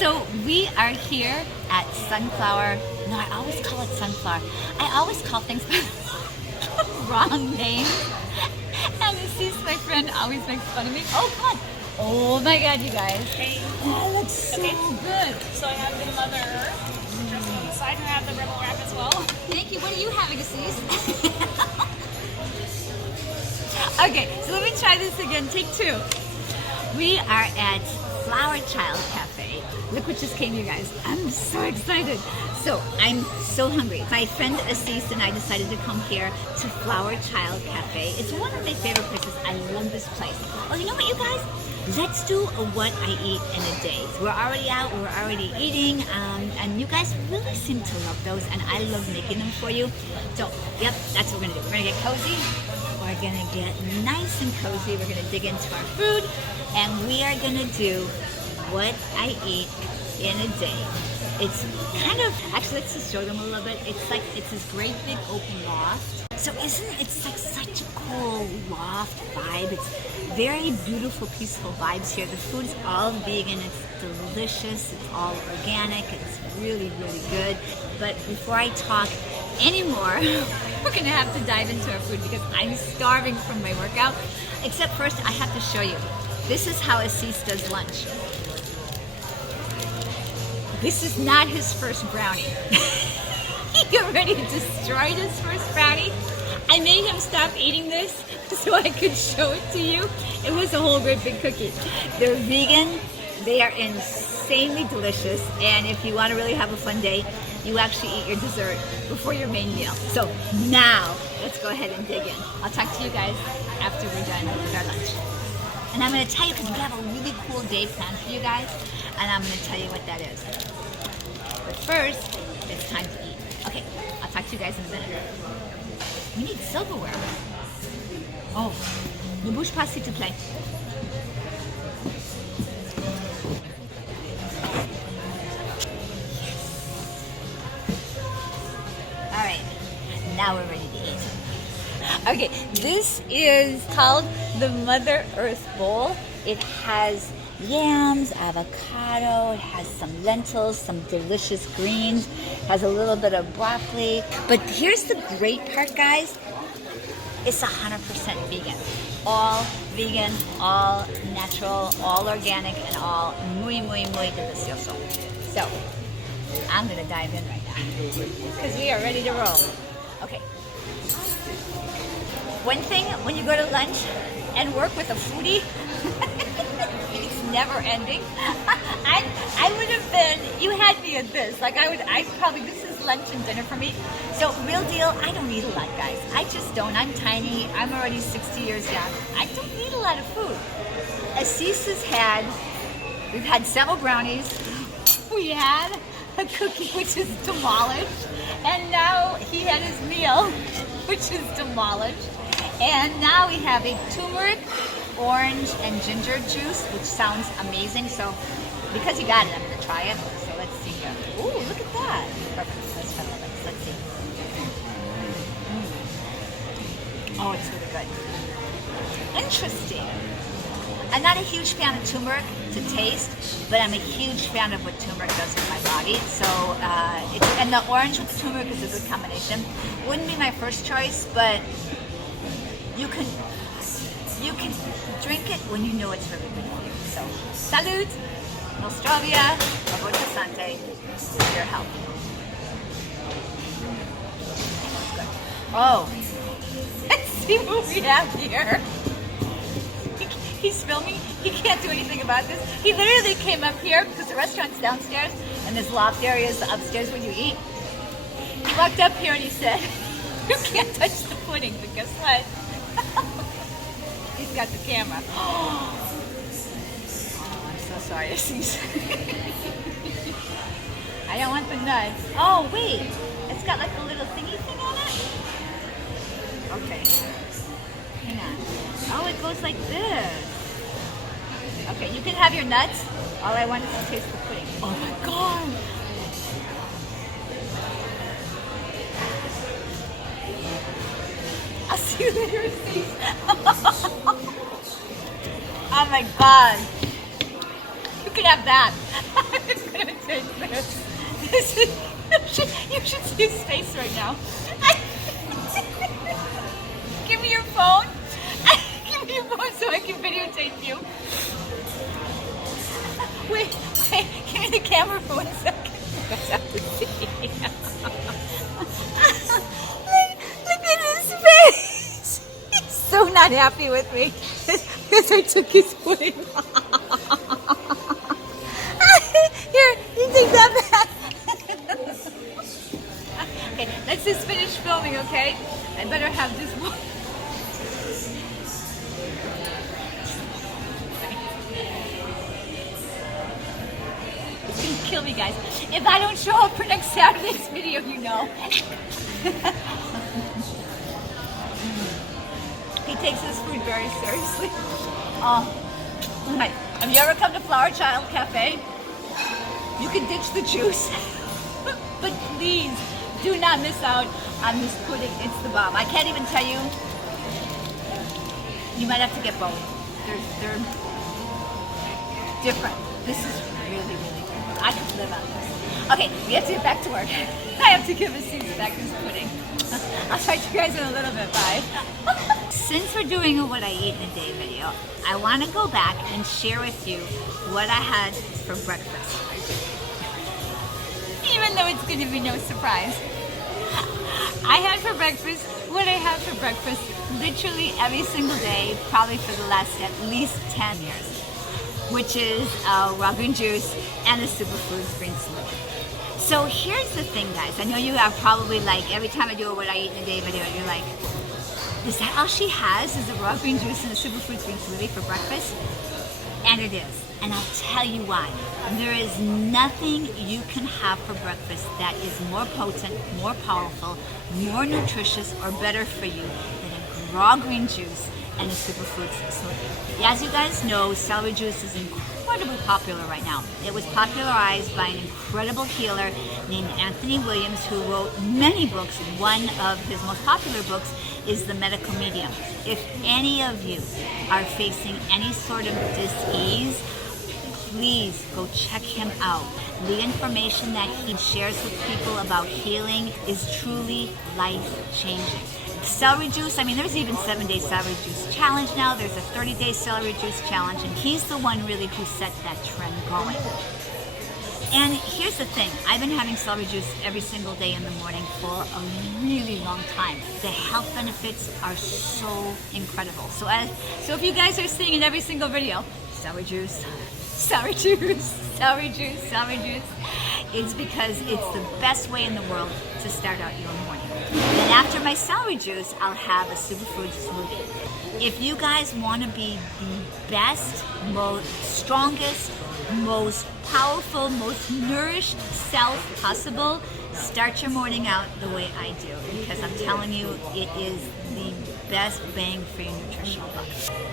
So we are here at Sunflower. No, I always call it Sunflower. I always call things by the wrong name. And Assis, my friend, always makes fun of me. Oh, come on. Oh my God, you guys. Hey. Oh, that looks so good. So I have the Mother Earth dressing on the side, and I have the Rebel Wrap as well. Thank you. What are you having, Assis? Okay, so let me try this again. Take two. We are at Flower Child Cafe. Look what just came, you guys. I'm so excited. So I'm so hungry. My friend Assis and I decided to come here to Flower Child Cafe. It's one of my favorite places. I love this place. Oh, you know what, you guys? Let's do a what I eat in a day. We're already out, we're already eating, and you guys really seem to love those, and I love making them for you. So, yep, that's what we're gonna do. We're gonna get cozy. We're gonna get nice and cozy. We're gonna dig into our food, and we are gonna do what I eat in a day. It's kind of, actually let's just show them a little bit. It's like, it's this great big open loft. So it's like such a cool loft vibe. It's very beautiful, peaceful vibes here. The food is all vegan, it's delicious, it's all organic, it's really, really good. But before I talk anymore, we're gonna have to dive into our food because I'm starving from my workout. Except first, I have to show you. This is how Assis does lunch. This is not his first brownie. He already destroyed his first brownie. I made him stop eating this so I could show it to you. It was a whole great big cookie. They're vegan, they are insanely delicious, and if you want to really have a fun day, you actually eat your dessert before your main meal. So now, let's go ahead and dig in. I'll talk to you guys after we're done with our lunch. And I'm going to tell you, because we have a really cool day planned for you guys, and I'm going to tell you what that is. But first, it's time to eat. Okay, I'll talk to you guys in a minute. We need silverware. Oh, ne bouge pas s'il te plaît. All right, now we're ready to eat. Okay, this is called the Mother Earth Bowl. It has yams, avocado, it has some lentils, some delicious greens, has a little bit of broccoli. But here's the great part, guys. It's 100% vegan. All vegan, all natural, all organic, and all muy, muy, muy delicioso. So, I'm gonna dive in right now because we are ready to roll. Okay. One thing, when you go to lunch and work with a foodie, it's never ending. I would have been, you had me at this. Like I probably, this is lunch and dinner for me. So real deal, I don't eat a lot, guys. I just don't. I'm tiny. I'm already 60 years young. I don't eat a lot of food. Assis we've had several brownies. We had a cookie which is demolished. And now he had his meal, which is demolished. And now we have a turmeric, orange, and ginger juice, which sounds amazing. So, because you got it, I'm going to try it. So let's see here. Ooh, look at that. Perfect. Let's try that. Let's see. Oh, it's really good. Interesting. I'm not a huge fan of turmeric to taste, but I'm a huge fan of what turmeric does for my body. So, and the orange with the turmeric is a good combination. Wouldn't be my first choice, but you can drink it when you know it's really good for you. So, salud, nostrovia, mucha sante, your health. Good. Oh, let's see what we have here. He's filming. He can't do anything about this. He literally came up here because the restaurant's downstairs and this loft area is upstairs where you eat. He walked up here and he said, "You can't touch the pudding," but guess what? He's got the camera. Oh, I'm so sorry, Assis. I don't want the nuts. Oh, wait. It's got like a little thingy thing on it? Okay. Hang on. Oh, it goes like this. Okay, you can have your nuts. All I want is to taste the pudding. Oh my God. I'll see you later, Assis. Oh my God. You can have that. take this. You should see his face right now. Give me your phone. Give me your phone so I can videotape you. Wait, give me the camera for 1 second. You guys have to see. Look at his face. He's so not happy with me because I took his pudding. Here, you take that back. Okay, let's just finish filming, okay? I better have this one. It's gonna kill me, guys. If I don't show up for next Saturday's video, you know. He takes his food very seriously. Right. Have you ever come to Flower Child Cafe? You can ditch the juice. But please, do not miss out on this pudding. It's the bomb. I can't even tell you. You might have to get both. They're different. This is really, really good. I could live on this. Okay, we have to get back to work. I have to give a seat back this pudding. I'll talk to you guys in a little bit. Bye. Since we're doing a What I Eat in a Day video, I want to go back and share with you what I had for breakfast. Even though it's going to be no surprise. I had for breakfast what I had for breakfast literally every single day, probably for the last at least 10 years, which is raw green juice and a superfoods green smoothie. So here's the thing, guys. I know you are probably like, every time I do a What I Eat in a Day video, you're like, is that all she has is a raw green juice and a superfoods green smoothie for breakfast? And it is. And I'll tell you why. There is nothing you can have for breakfast that is more potent, more powerful, more nutritious, or better for you than a raw green juice and a superfoods smoothie. As you guys know, celery juice is incredibly popular right now. It was popularized by an incredible healer named Anthony Williams, who wrote many books. One of his most popular books is The Medical Medium. If any of you are facing any sort of dis-ease, please go check him out. The information that he shares with people about healing is truly life-changing. Celery juice, I mean, there's even 7-day celery juice challenge now. There's a 30-day celery juice challenge, and he's the one really who set that trend going. And here's the thing, I've been having celery juice every single day in the morning for a really long time. The health benefits are so incredible. So if you guys are seeing in every single video, celery juice, celery juice, celery juice, celery juice, it's because it's the best way in the world to start out your morning. Then after my celery juice, I'll have a superfood smoothie. If you guys want to be the best, most strongest, most powerful, most nourished self possible, start your morning out the way I do, because I'm telling you, it is the best bang for your nutritional buck.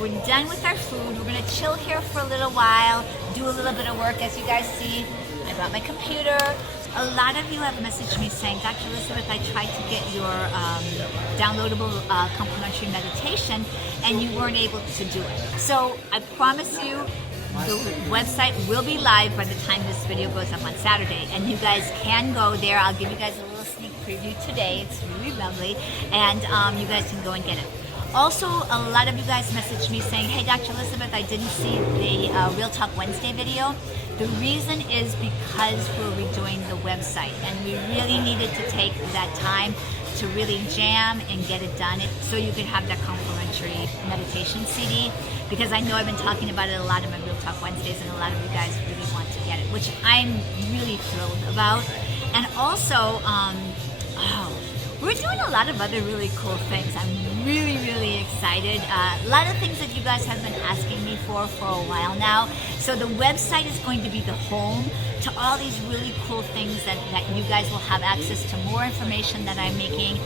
We're done with our food. We're going to chill here for a little while, do a little bit of work. As you guys see, I brought my computer. A lot of you have messaged me saying, Dr. Elizabeth, I tried to get your downloadable complimentary meditation and you weren't able to do it. So I promise you, the website will be live by the time this video goes up on Saturday, and you guys can go there. I'll give you guys a little sneak preview today. It's really lovely, and you guys can go and get it. Also, a lot of you guys messaged me saying, hey, Dr. Elizabeth, I didn't see the Real Talk Wednesday video. The reason is because we're redoing the website, and we really needed to take that time to really jam and get it done so you could have that complimentary meditation CD, because I know I've been talking about it a lot in my Real Talk Wednesdays, and a lot of you guys really want to get it, which I'm really thrilled about. And also, we're doing a lot of other really cool things. I'm really, really excited. A lot of things that you guys have been asking me for a while now. So the website is going to be the home to all these really cool things that you guys will have access to. More information that I'm making,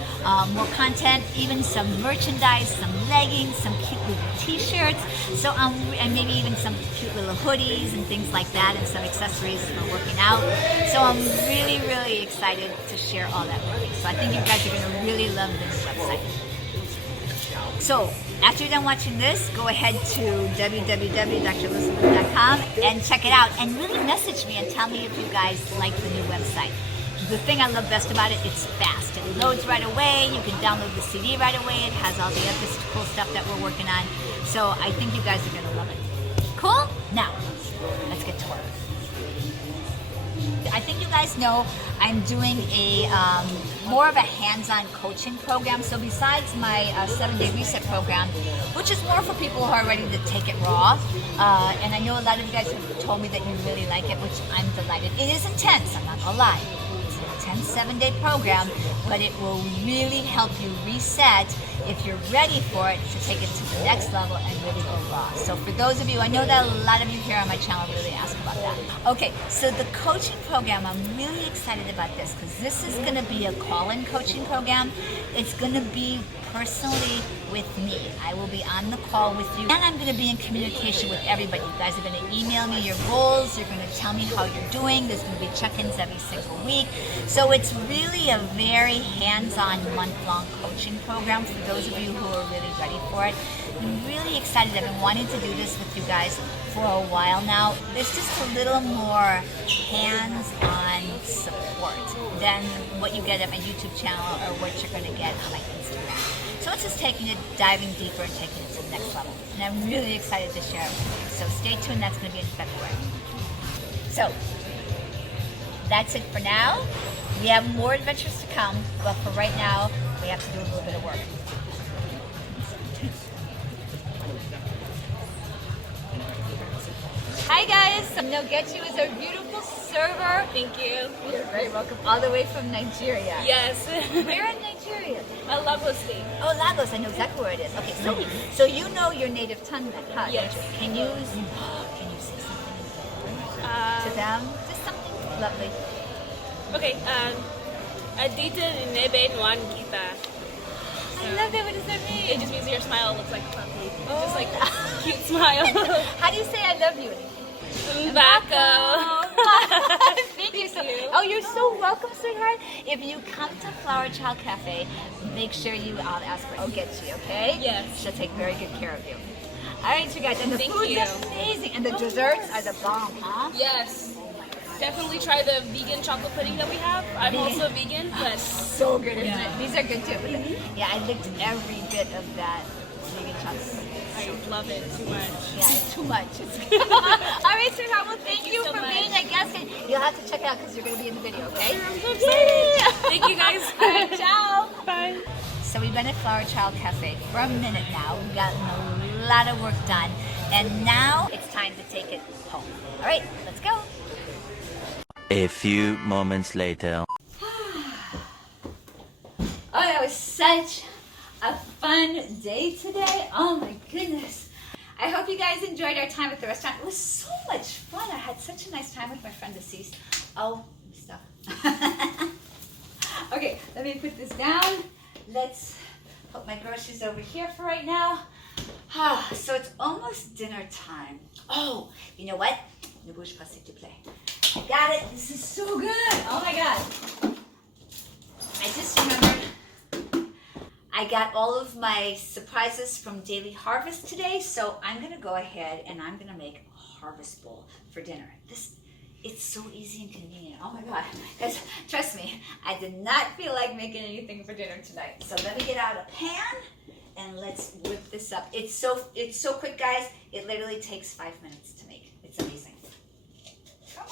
more content, even some merchandise, some leggings, some cute little t-shirts, so and maybe even some cute little hoodies and things like that, and some accessories for working out. So I'm really, really excited to share all that with you. So I think you guys are going to really love this website. So After you're done watching this, go ahead to www.DrElizabeth.com and check it out. And really message me and tell me if you guys like the new website. The thing I love best about it, it's fast. It loads right away. You can download the CD right away. It has all the other cool stuff that we're working on. So I think you guys are going to love it. Cool? Now, let's get to work. I think you guys know I'm doing a more of a hands-on coaching program. So besides my 7-day reset program, which is more for people who are ready to take it raw, and I know a lot of you guys have told me that you really like it, which I'm delighted. It is intense, I'm not gonna lie. It's an intense 7-day program, but it will really help you reset if you're ready for it to take it to the next level and really go raw. So for those of you, I know that a lot of you here on my channel really ask about that. Okay, so the coaching program, I'm really excited about this because this is going to be a call-in coaching program. It's going to be personally with me. I will be on the call with you, and I'm going to be in communication with everybody. You guys are going to email me your goals. You're going to tell me how you're doing. There's going to be check-ins every single week. So it's really a very hands-on month-long coaching program for those of you who are really ready for it. I'm really excited. I've been wanting to do this with you guys for a while now. There's just a little more hands-on support than what you get at my YouTube channel or what you're going to get on my Instagram. So it's just taking it, diving deeper and taking it to the next level. And I'm really excited to share it with you. So stay tuned, that's going to be in February. So that's it for now. We have more adventures to come, but for right now, we have to do a little bit of work. Hi guys, No Get You is our beautiful server. Thank you. You're very welcome. All the way from Nigeria. Yes. Where in Nigeria? Lagos State. Oh, Lagos. I know exactly where it is. Okay, so you know your native tongue then, huh? Yes. Can you say something to them? Just something lovely. Okay. Adita nebe nwan kita. I love that. What does that mean? It just means your smile looks like a puppy. Oh. Just like a cute smile. How do you say I love you? Mbako. Thank you so much. Oh, you're so welcome, sweetheart. If you come to Flower Child Cafe, make sure you ask for Ogechi, okay? Yes. She'll take very good care of you. All right, you guys. And the Thank food's you. amazing. And the desserts are the bomb, huh? Yes. Definitely try the vegan chocolate pudding that we have. I'm also vegan, but So good, isn't it? These are good too. Yeah, I licked every bit of that vegan chocolate. I love it too much. Yeah, it's too much. All right, sweetheart. Well, thank you so for much. being a guest. And you'll have to check it out because you're going to be in the video, okay? I'm so excited. Thank you guys. All right, ciao. Bye. So we've been at Flower Child Cafe for a minute now. We've gotten a lot of work done. And now it's time to take it home. All right, let's go. A few moments later. Oh, that was such a fun day today. Oh my goodness. I hope you guys enjoyed our time at the restaurant. It was so much fun. I had such a nice time with my friend Deceased. Oh, stuff. Okay, let me put this down. Let's put my groceries over here for right now. So it's almost dinner time. Oh, you know what? Ne bouge pas, s'il te plaît. I got it. This is so good. Oh my God. I just remembered I got all of my surprises from Daily Harvest today, so I'm going to go ahead and I'm going to make a harvest bowl for dinner. It's so easy and convenient. Oh my God. Guys, trust me, I did not feel like making anything for dinner tonight. So let me get out a pan and let's whip this up. It's so quick, guys. It literally takes 5 minutes to make. It's amazing. Come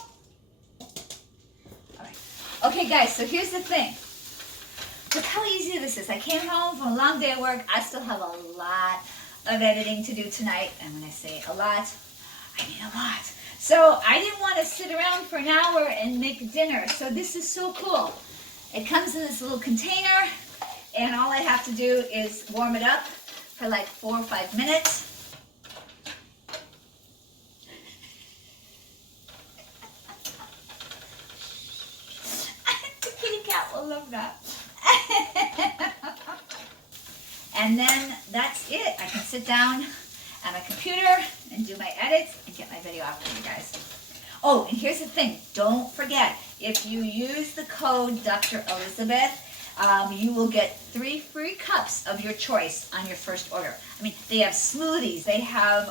on. All right. Okay, guys, so here's the thing. Look how easy this is. I came home from a long day of work. I still have a lot of editing to do tonight. And when I say a lot, I mean a lot. So I didn't want to sit around for an hour and make dinner. So this is so cool. It comes in this little container. And all I have to do is warm it up for like 4 or 5 minutes. The kitty cat will love that. And then that's it. I can sit down at my computer and do my edits and get my video out for you guys. Oh, and here's the thing. Don't forget, if you use the code DrElizabeth, you will get 3 free cups of your choice on your first order. I mean, they have smoothies, they have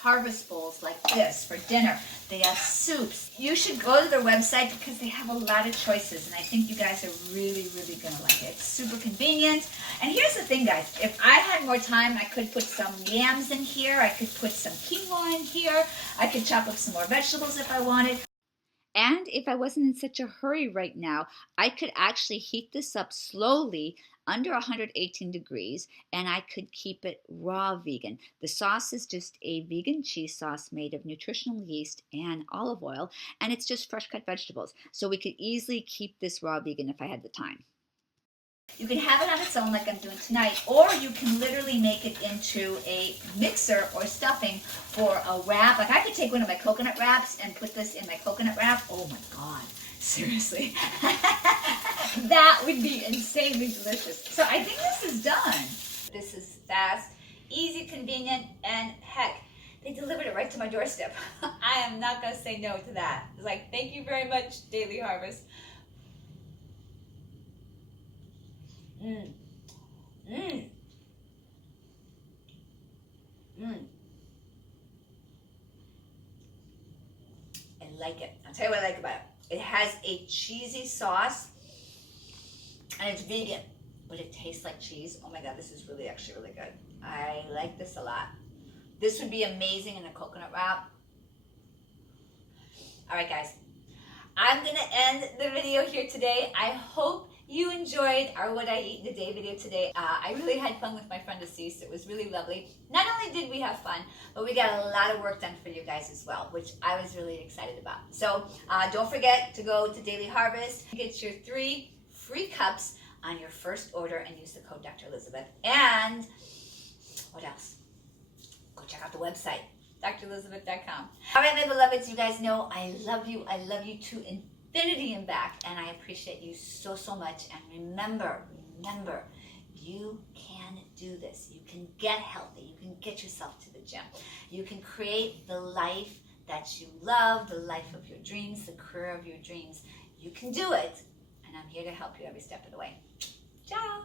harvest bowls like this for dinner, they have soups. You should go to their website because they have a lot of choices, and I think you guys are really, really going to like it. It's super convenient. And here's the thing, guys. If I had more time, I could put some yams in here, I could put some quinoa in here, I could chop up some more vegetables if I wanted. And if I wasn't in such a hurry right now, I could actually heat this up slowly under 118 degrees, and I could keep it raw vegan. The sauce is just a vegan cheese sauce made of nutritional yeast and olive oil, and it's just fresh cut vegetables. So we could easily keep this raw vegan if I had the time. You can have it on its own like I'm doing tonight, or you can literally make it into a mixer or stuffing for a wrap. Like I could take one of my coconut wraps and put this in my coconut wrap. Oh my God, seriously. That would be insanely delicious. So I think this is done. This is fast, easy, convenient, and heck, they delivered it right to my doorstep. I am not gonna say no to that. It's like, thank you very much, Daily Harvest. Mmm. Mmm. Mmm. I like it. I'll tell you what I like about it. It has a cheesy sauce, and it's vegan, but it tastes like cheese. Oh my God, this is really, actually really good. I like this a lot. This would be amazing in a coconut wrap. All right, guys. I'm going to end the video here today. I hope you enjoyed our What I Eat in a Day video today. I really had fun with my friend Assis. It was really lovely. Not only did we have fun, but we got a lot of work done for you guys as well, which I was really excited about. So don't forget to go to Daily Harvest, get your 3 free cups on your first order, and use the code DrElizabeth. And what else? Go check out the website, DrElizabeth.com. All right, my beloveds, you guys know I love you. I love you to infinity and back, and I appreciate you so, so much. And remember, you can do this. You can get healthy. You can get yourself to the gym. You can create the life that you love, the life of your dreams, the career of your dreams. You can do it, and I'm here to help you every step of the way. Ciao.